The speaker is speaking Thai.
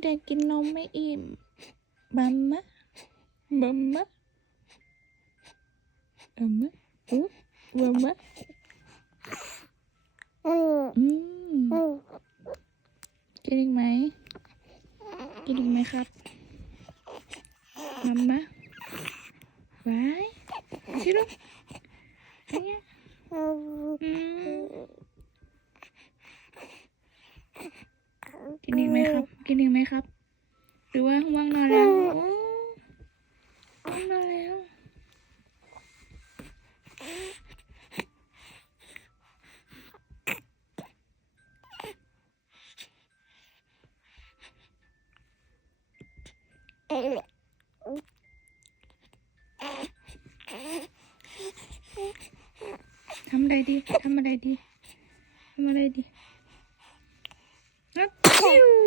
เด็กกินนมไม่อิ่ม บัมมะบัมมะบัมมะอุ๊บัมมะอืมอืมอืมกินอีกไหม กินอีกไหมครับบัมมะไว้ชิลุเนี่ยอืม อืมกิ นอีกไหมครับ กินอีกไหมครับ หรือว่าง่วงนอนแล้วโอ้ง่วงนอนแล้ว ทำอะไรดี ทำอะไรดี ทำอะไรดี あっちー